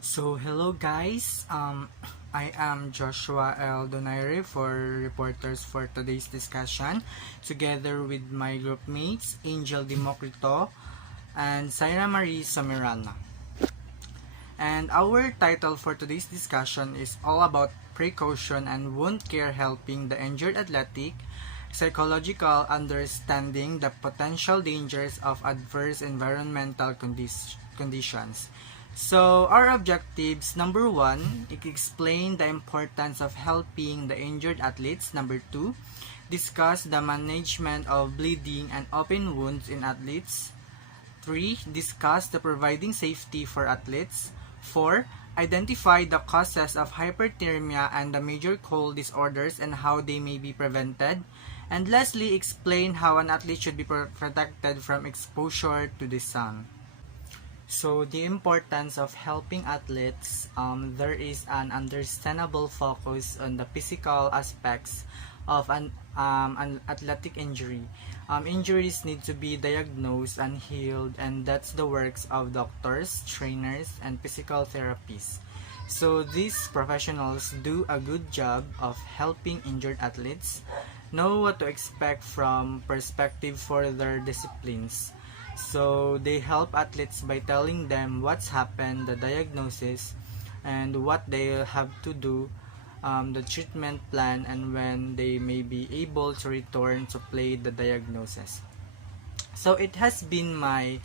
Hello guys. I am Joshua L. Donaire for reporters for today's discussion, together with my group mates Angel Democrito and Syra Marie Somirana. And our title for today's discussion is all about precaution and wound care, helping the injured athletic, psychological understanding the potential dangers of adverse environmental conditions. So our objectives: number one, explain the importance of helping the injured athletes. Number two, discuss the management of bleeding and open wounds in athletes. 3. Discuss the providing safety for athletes. 4. Identify the causes of hyperthermia and the major cold disorders and how they may be prevented. And lastly, explain how an athlete should be protected from exposure to the sun. So the importance of helping athletes, there is an understandable focus on the physical aspects of an athletic injury. Injuries need to be diagnosed and healed, and that's the works of doctors, trainers, and physical therapists. So these professionals do a good job of helping injured athletes know what to expect from perspective for their disciplines. So they help athletes by telling them what's happened, the diagnosis, and what they have to do, the treatment plan, and when they may be able to return to play the diagnosis. So it has been my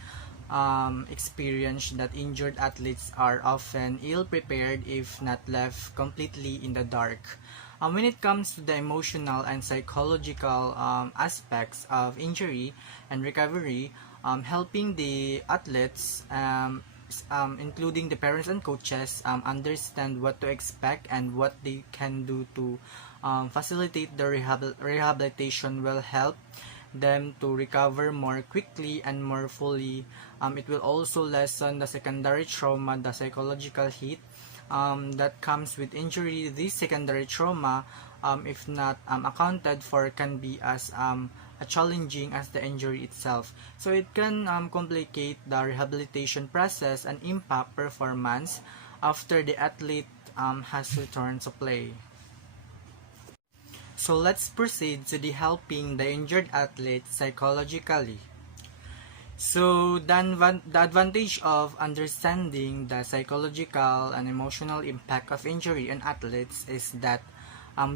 experience that injured athletes are often ill prepared if not left completely in the dark. When it comes to the emotional and psychological aspects of injury and recovery, helping the athletes, including the parents and coaches, understand what to expect and what they can do to facilitate the rehabilitation will help them to recover more quickly and more fully. It will also lessen the secondary trauma, the psychological hit that comes with injury. This secondary trauma, if not accounted for, can be as challenging as the injury itself. So it can complicate the rehabilitation process and impact performance after the athlete has returned to play. So let's proceed to the helping the injured athlete psychologically. So the advantage of understanding the psychological and emotional impact of injury on athletes is that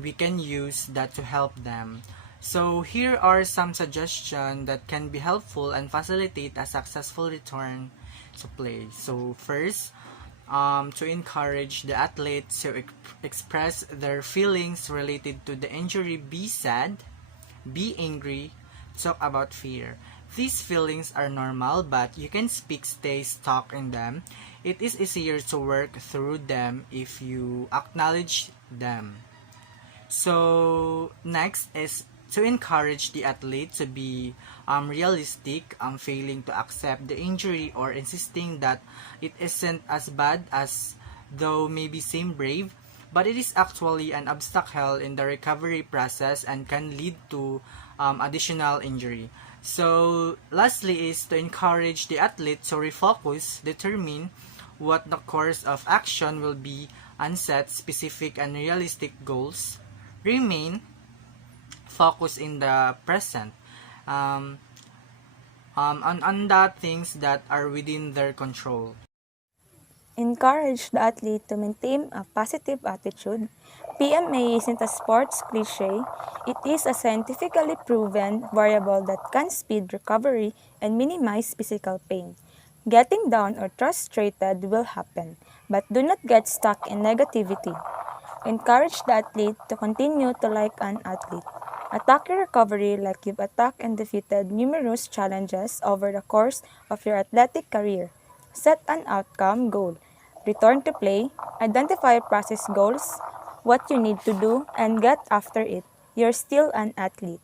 we can use that to help them. So here are some suggestions that can be helpful and facilitate a successful return to play. So first, to encourage the athletes to express their feelings related to the injury. Be sad, be angry, talk about fear. These feelings are normal, but you can stay stuck in them. It is easier to work through them if you acknowledge them. So next is to encourage the athlete to be realistic, failing to accept the injury or insisting that it isn't as bad as though maybe seem brave, but it is actually an obstacle in the recovery process and can lead to additional injury. So lastly is to encourage the athlete to refocus, determine what the course of action will be, and set specific and realistic goals. Remain focused in the present, on the things that are within their control. Encourage the athlete to maintain a positive attitude. PMA isn't a sports cliche, it is a scientifically proven variable that can speed recovery and minimize physical pain. Getting down or frustrated will happen, but do not get stuck in negativity. Encourage the athlete to continue to like an athlete. Attack your recovery like you've attacked and defeated numerous challenges over the course of your athletic career. Set an outcome goal. Return to play. Identify process goals, what you need to do, and get after it. You're still an athlete.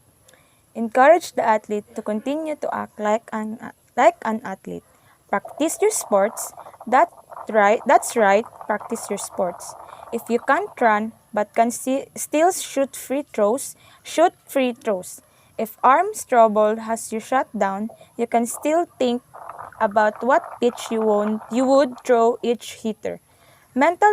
Encourage the athlete to continue to act like an athlete. Practice your sports. That's right. Practice your sports. If you can't run but can still shoot free throws, shoot free throws. If arms trouble has you shut down, you can still think about what pitch you would throw each hitter. Mental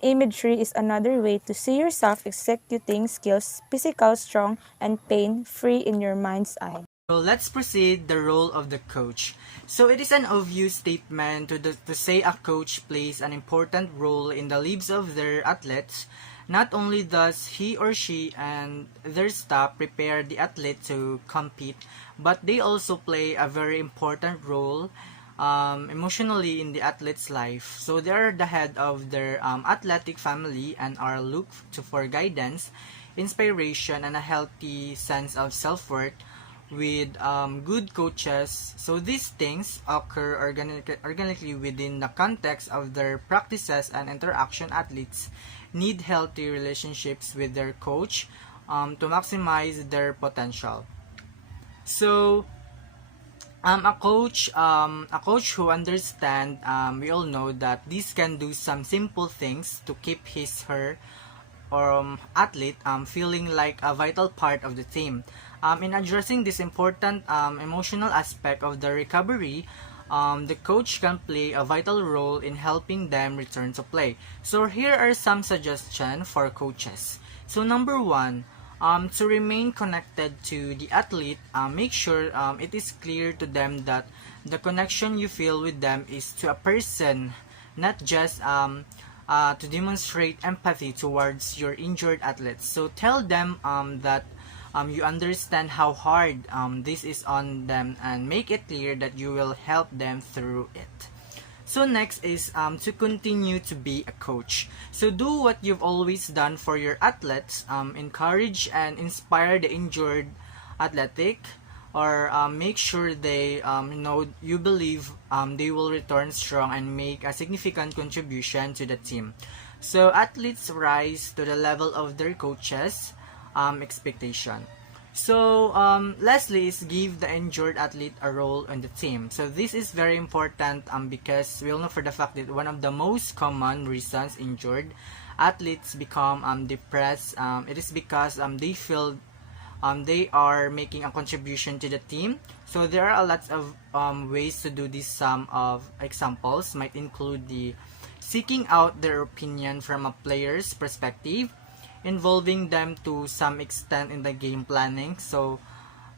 imagery is another way to see yourself executing skills, physical, strong, and pain-free in your mind's eye. So let's proceed the role of the coach. So it is an obvious statement to say a coach plays an important role in the lives of their athletes. Not only does he or she and their staff prepare the athlete to compete, but they also play a very important role emotionally in the athlete's life. So they are the head of their athletic family and are looked to for guidance, inspiration, and a healthy sense of self-worth with good coaches. So these things occur organically within the context of their practices and interaction. Athletes need healthy relationships with their coach to maximize their potential. So a coach who understands, we all know that this can do some simple things to keep his her or athlete feeling like a vital part of the team. In addressing this important emotional aspect of the recovery, the coach can play a vital role in helping them return to play. So here are some suggestions for coaches. So number one, to remain connected to the athlete, make sure it is clear to them that the connection you feel with them is to a person, not just to demonstrate empathy towards your injured athletes. So tell them that you understand how hard this is on them and make it clear that you will help them through it. So next is to continue to be a coach. So do what you've always done for your athletes. Encourage and inspire the injured athletic, or make sure they know you believe they will return strong and make a significant contribution to the team. So athletes rise to the level of their coaches' expectation. So lastly is give the injured athlete a role on the team. So this is very important because we all know for the fact that one of the most common reasons injured athletes become depressed, it is because they feel they are making a contribution to the team. So there are a lot of ways to do this. Some of examples might include the seeking out their opinion from a player's perspective, involving them to some extent in the game planning, so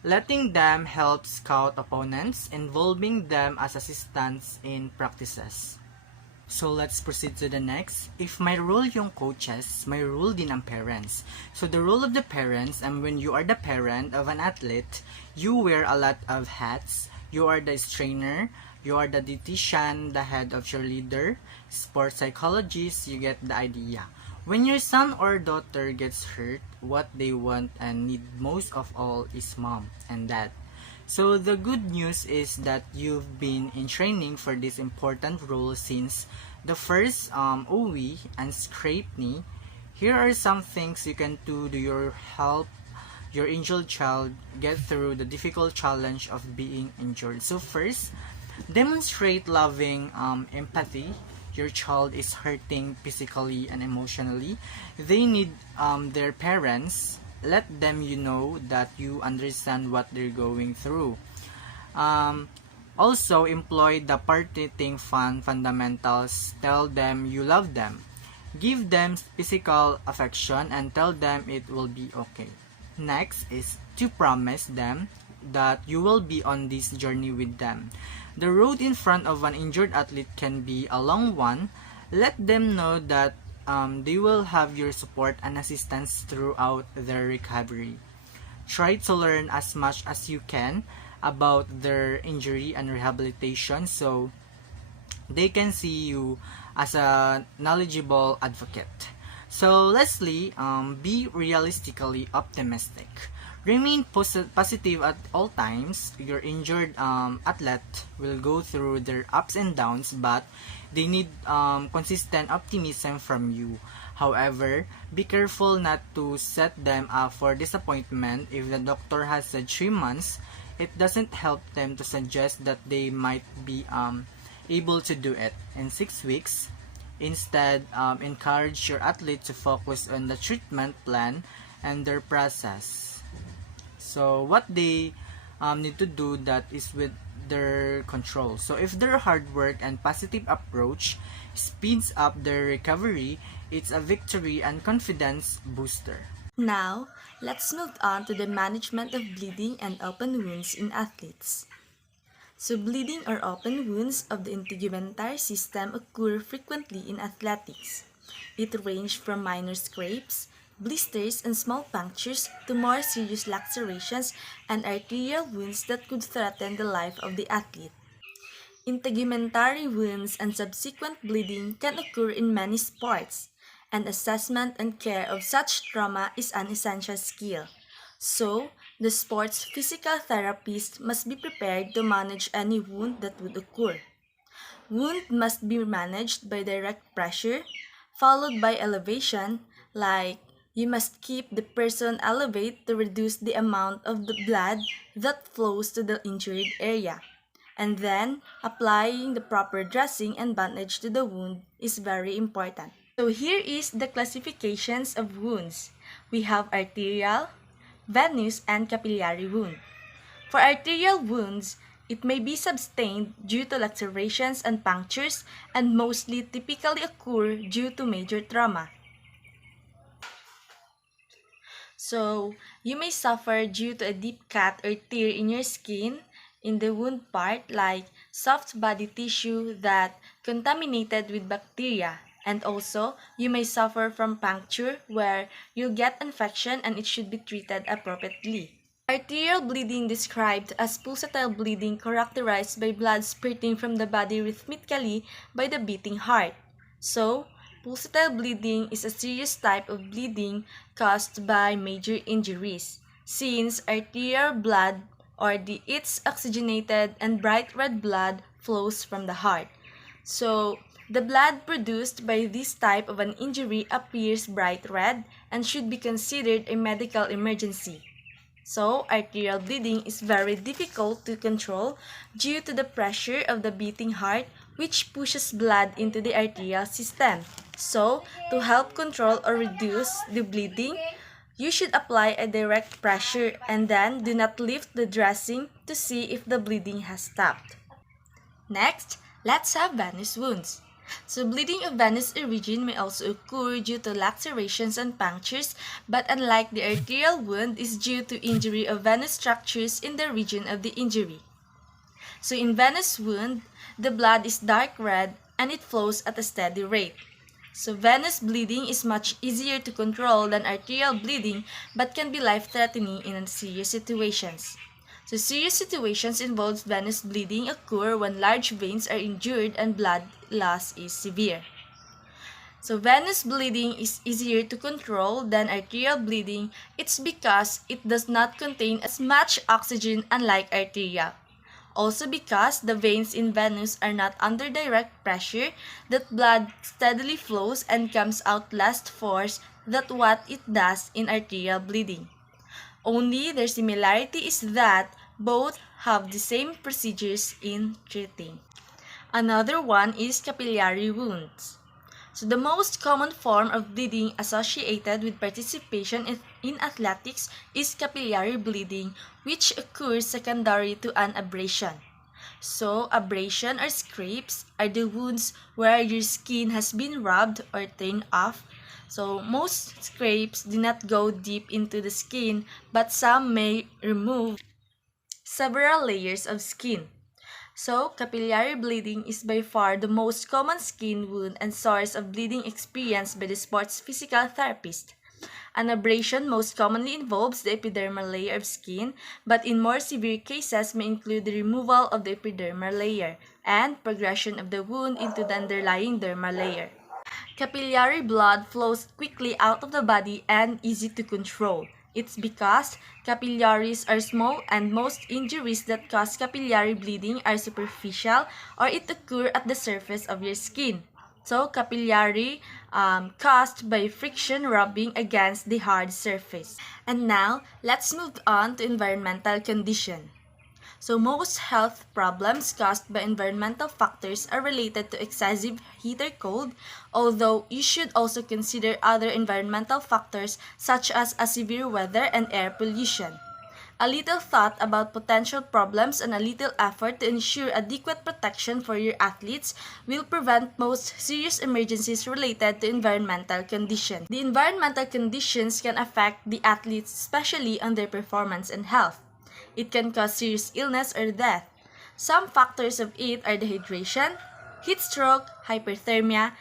letting them help scout opponents, involving them as assistants in practices. So let's proceed to the next. If may role yung coaches, may role din ang parents. So the role of the parents, and when you are the parent of an athlete, you wear a lot of hats. You are the trainer, you are the dietitian, the head of cheerleader, sports psychologist, you get the idea. When your son or daughter gets hurt, what they want and need most of all is mom and dad. So the good news is that you've been in training for this important role since the first OE and scrape knee. Here are some things you can do to help your injured child get through the difficult challenge of being injured. So first, demonstrate loving empathy. Your child is hurting physically and emotionally. They need their parents. Let them know that you understand what they're going through. Also, employ the parting fundamentals. Tell them you love them. Give them physical affection and tell them it will be okay. Next is to promise them that you will be on this journey with them. The road in front of an injured athlete can be a long one. Let them know that they will have your support and assistance throughout their recovery. Try to learn as much as you can about their injury and rehabilitation so they can see you as a knowledgeable advocate. So lastly, be realistically optimistic. Remain positive at all times. Your injured athlete will go through their ups and downs, but they need consistent optimism from you. However, be careful not to set them up for disappointment. If the doctor has said 3 months, it doesn't help them to suggest that they might be able to do it in 6 weeks. Instead, encourage your athlete to focus on the treatment plan and their process. So what they need to do that is with their control. So if their hard work and positive approach speeds up their recovery, it's a victory and confidence booster. Now, let's move on to the management of bleeding and open wounds in athletes. So bleeding or open wounds of the integumentary system occur frequently in athletics. It ranges from minor scrapes, blisters, and small punctures to more serious lacerations and arterial wounds that could threaten the life of the athlete. Integumentary wounds and subsequent bleeding can occur in many sports, and assessment and care of such trauma is an essential skill. So, the sports physical therapist must be prepared to manage any wound that would occur. Wound must be managed by direct pressure, followed by elevation, like you must keep the person elevated to reduce the amount of the blood that flows to the injured area. And then, applying the proper dressing and bandage to the wound is very important. So here is the classifications of wounds. We have arterial, venous, and capillary wound. For arterial wounds, it may be sustained due to lacerations and punctures and mostly typically occur due to major trauma. So, you may suffer due to a deep cut or tear in your skin in the wound part like soft body tissue that contaminated with bacteria. And also, you may suffer from puncture where you'll get infection and it should be treated appropriately. Arterial bleeding described as pulsatile bleeding characterized by blood spurting from the body rhythmically by the beating heart. So, pulsatile bleeding is a serious type of bleeding caused by major injuries, since arterial blood or its oxygenated and bright red blood flows from the heart. So, the blood produced by this type of an injury appears bright red and should be considered a medical emergency. So, arterial bleeding is very difficult to control due to the pressure of the beating heart which pushes blood into the arterial system. So, to help control or reduce the bleeding, you should apply a direct pressure and then do not lift the dressing to see if the bleeding has stopped. Next, let's have venous wounds. So bleeding of venous origin may also occur due to lacerations and punctures, but unlike the arterial wound, is due to injury of venous structures in the region of the injury. So in venous wound, the blood is dark red and it flows at a steady rate. So venous bleeding is much easier to control than arterial bleeding but can be life-threatening in serious situations. So serious situations involve venous bleeding occur when large veins are injured and blood loss is severe. So venous bleeding is easier to control than arterial bleeding. It's because it does not contain as much oxygen unlike arterial. Also because the veins in venous are not under direct pressure, that blood steadily flows and comes out less force than what it does in arterial bleeding. Only their similarity is that both have the same procedures in treating. Another one is capillary wounds. So the most common form of bleeding associated with participation in athletics is capillary bleeding, which occurs secondary to an abrasion. So abrasion or scrapes are the wounds where your skin has been rubbed or torn off. So most scrapes do not go deep into the skin, but some may remove several layers of skin. So, capillary bleeding is by far the most common skin wound and source of bleeding experienced by the sports physical therapist. An abrasion most commonly involves the epidermal layer of skin, but in more severe cases may include the removal of the epidermal layer and progression of the wound into the underlying dermal layer. Capillary blood flows quickly out of the body and easy to control. It's because capillaries are small and most injuries that cause capillary bleeding are superficial or it occurs at the surface of your skin. So, capillary caused by friction rubbing against the hard surface. And now, let's move on to environmental condition. So most health problems caused by environmental factors are related to excessive heat or cold, although you should also consider other environmental factors such as a severe weather and air pollution. A little thought about potential problems and a little effort to ensure adequate protection for your athletes will prevent most serious emergencies related to environmental conditions. The environmental conditions can affect the athletes, especially on their performance and health. It can cause serious illness or death. Some factors of it are dehydration, heat stroke, hyperthermia,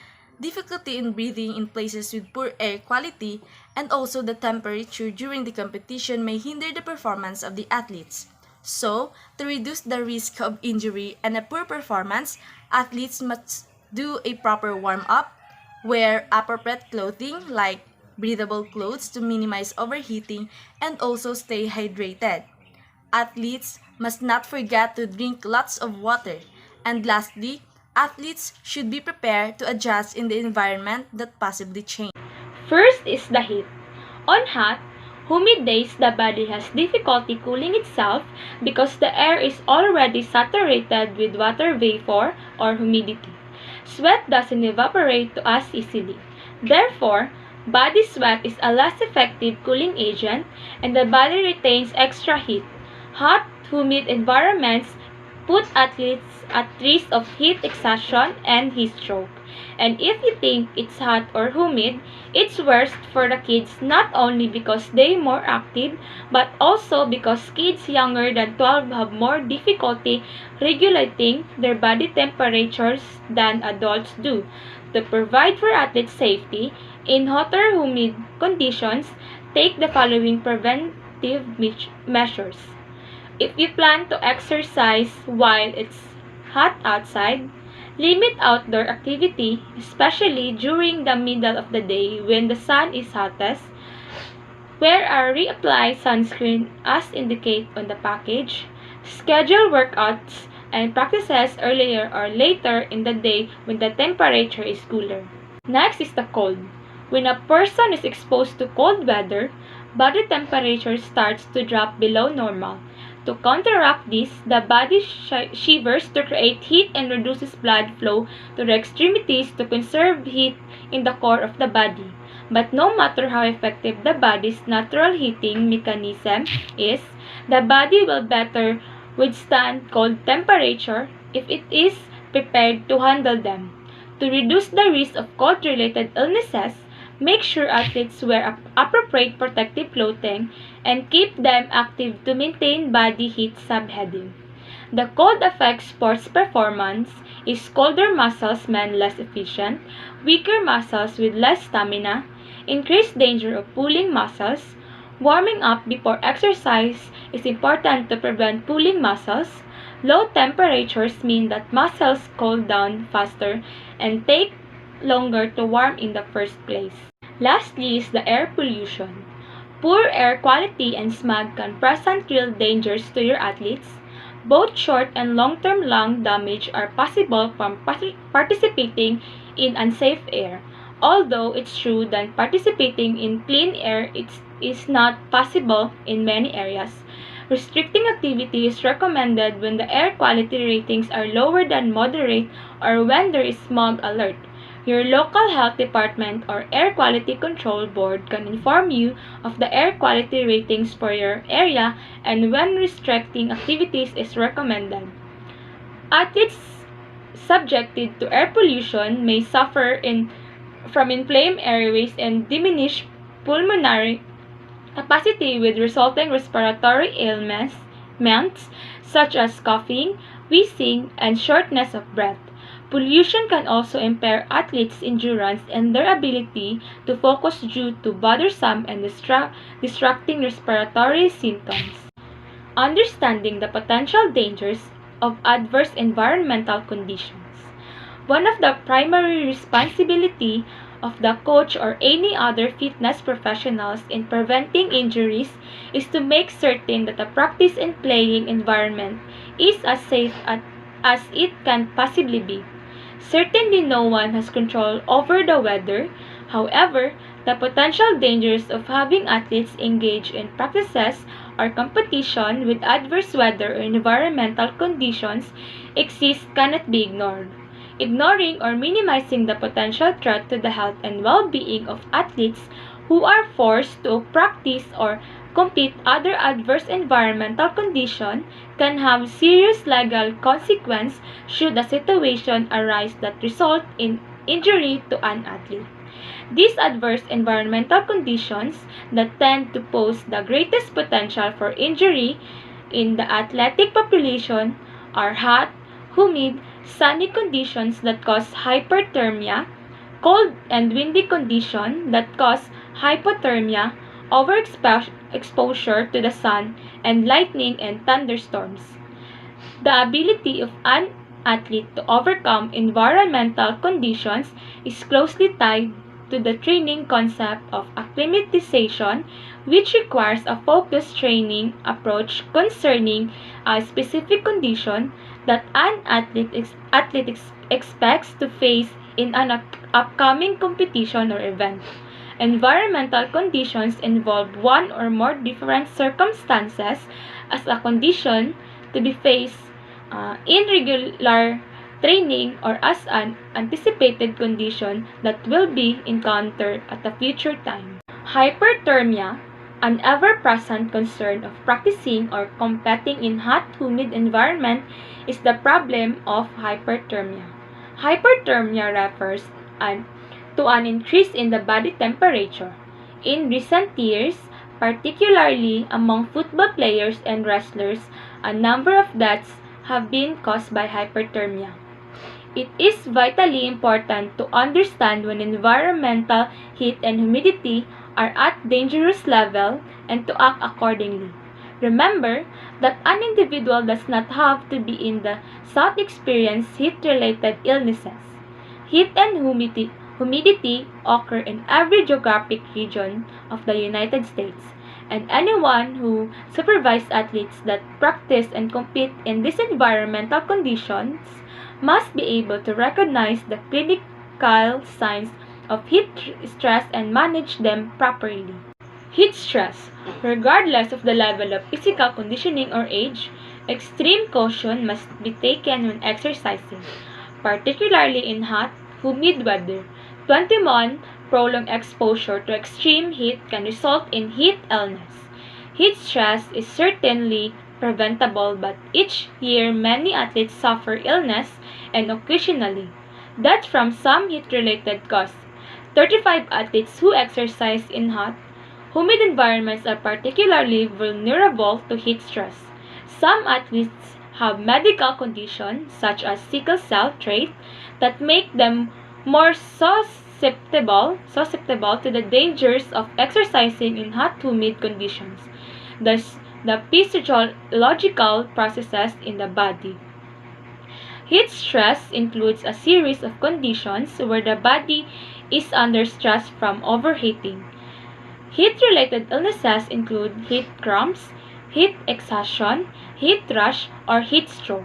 difficulty in breathing in places with poor air quality, and also the temperature during the competition may hinder the performance of the athletes. So, to reduce the risk of injury and a poor performance, athletes must do a proper warm-up, wear appropriate clothing like breathable clothes to minimize overheating, and also stay hydrated. Athletes must not forget to drink lots of water. And lastly, athletes should be prepared to adjust in the environment that possibly change. First is the heat. On hot, humid days, the body has difficulty cooling itself because the air is already saturated with water vapor or humidity. Sweat doesn't evaporate to as easily. Therefore, body sweat is a less effective cooling agent and the body retains extra heat. Hot, humid environments put athletes at risk of heat exhaustion and heat stroke. And if you think it's hot or humid, it's worse for the kids not only because they're more active, but also because kids younger than 12 have more difficulty regulating their body temperatures than adults do. To provide for athletes' safety, in hotter humid conditions, take the following preventive measures. If you plan to exercise while it's hot outside, limit outdoor activity, especially during the middle of the day when the sun is hottest. Wear a reapply sunscreen as indicated on the package. Schedule workouts and practices earlier or later in the day when the temperature is cooler. Next is the cold. When a person is exposed to cold weather, body temperature starts to drop below normal. To counteract this, the body shivers to create heat and reduces blood flow to the extremities to conserve heat in the core of the body. But no matter how effective the body's natural heating mechanism is, the body will better withstand cold temperature if it is prepared to handle them. To reduce the risk of cold-related illnesses, make sure athletes wear appropriate protective clothing and keep them active to maintain body heat subheading. The cold affects sports performance, is colder muscles men less efficient, weaker muscles with less stamina, increased danger of pulling muscles. Warming up before exercise is important to prevent pulling muscles. Low temperatures mean that muscles cool down faster and take longer to warm in the first place. Lastly is the air pollution. Poor air quality and smog can present real dangers to your athletes. Both short and long-term lung damage are possible from participating in unsafe air. Although it's true that participating in clean air is not possible in many areas. Restricting activity is recommended when the air quality ratings are lower than moderate or when there is smog alert. Your local health department or air quality control board can inform you of the air quality ratings for your area and when restricting activities is recommended. Athletes subjected to air pollution may suffer from inflamed airways and diminished pulmonary capacity with resulting respiratory ailments such as coughing, wheezing, and shortness of breath. Pollution can also impair athletes' endurance and their ability to focus due to bothersome and distracting respiratory symptoms. Understanding the potential dangers of adverse environmental conditions. One of the primary responsibility of the coach or any other fitness professionals in preventing injuries is to make certain that the practice and playing environment is as safe as it can possibly be. Certainly no one has control over the weather. However, the potential dangers of having athletes engage in practices or competition with adverse weather or environmental conditions exist cannot be ignored. Ignoring or minimizing the potential threat to the health and well-being of athletes who are forced to practice or complete other adverse environmental condition can have serious legal consequence should a situation arise that result in injury to an athlete. These adverse environmental conditions that tend to pose the greatest potential for injury in the athletic population are hot, humid, sunny conditions that cause hyperthermia, cold and windy conditions that cause hypothermia, overexposure to the sun, and lightning and thunderstorms. The ability of an athlete to overcome environmental conditions is closely tied to the training concept of acclimatization, which requires a focused training approach concerning a specific condition that an athlete expects to face in an upcoming competition or event. Environmental conditions involve one or more different circumstances as a condition to be faced in regular training or as an anticipated condition that will be encountered at a future time. Hyperthermia, an ever-present concern of practicing or competing in hot, humid environment, is the problem of hyperthermia. Hyperthermia refers to an increase in the body temperature. In recent years, particularly among football players and wrestlers, a number of deaths have been caused by hyperthermia. It is vitally important to understand when environmental heat and humidity are at dangerous level and to act accordingly. Remember that an individual does not have to be in the south experience heat-related illnesses. Heat and humidity occur in every geographic region of the United States, and anyone who supervises athletes that practice and compete in these environmental conditions must be able to recognize the clinical signs of heat stress and manage them properly. Heat stress. Regardless of the level of physical conditioning or age, extreme caution must be taken when exercising, particularly in hot, humid weather. 21. Prolonged exposure to extreme heat can result in heat illness. Heat stress is certainly preventable, but each year many athletes suffer illness and occasionally death from some heat-related cause. 35. Athletes who exercise in hot, humid environments are particularly vulnerable to heat stress. Some athletes have medical conditions such as sickle cell trait that make them more susceptible to the dangers of exercising in hot, humid conditions. Thus, the physiological processes in the body. Heat stress includes a series of conditions where the body is under stress from overheating. Heat-related illnesses include heat cramps, heat exhaustion, heat rash, or heat stroke,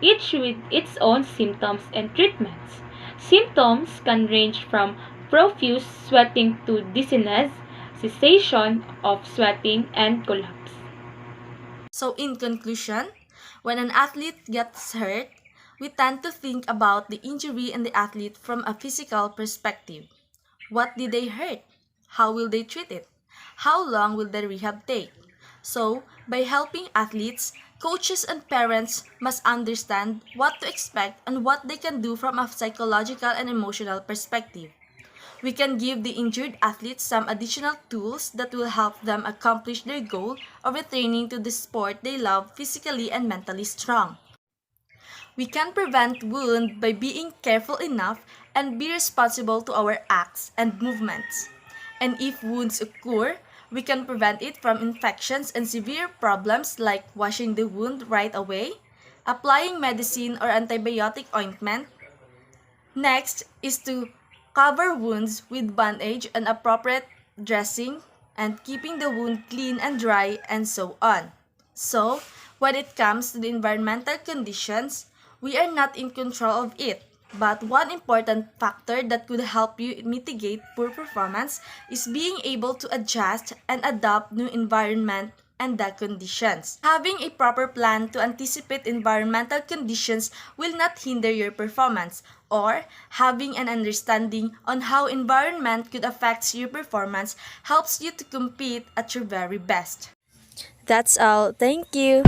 each with its own symptoms and treatments. Symptoms can range from profuse sweating to dizziness, cessation of sweating, and collapse. So in conclusion, when an athlete gets hurt, we tend to think about the injury and the athlete from a physical perspective. What did they hurt? How will they treat it? How long will the rehab take? So, by helping athletes, coaches and parents must understand what to expect and what they can do from a psychological and emotional perspective. We can give the injured athletes some additional tools that will help them accomplish their goal of returning to the sport they love physically and mentally strong. We can prevent wound by being careful enough and be responsible to our acts and movements. And if wounds occur, we can prevent it from infections and severe problems like washing the wound right away, applying medicine or antibiotic ointment. Next is to cover wounds with bandage and appropriate dressing and keeping the wound clean and dry and so on. So, when it comes to the environmental conditions, we are not in control of it. But one important factor that could help you mitigate poor performance is being able to adjust and adapt new environment and the conditions. Having a proper plan to anticipate environmental conditions will not hinder your performance, or having an understanding on how environment could affect your performance helps you to compete at your very best. That's all. Thank you.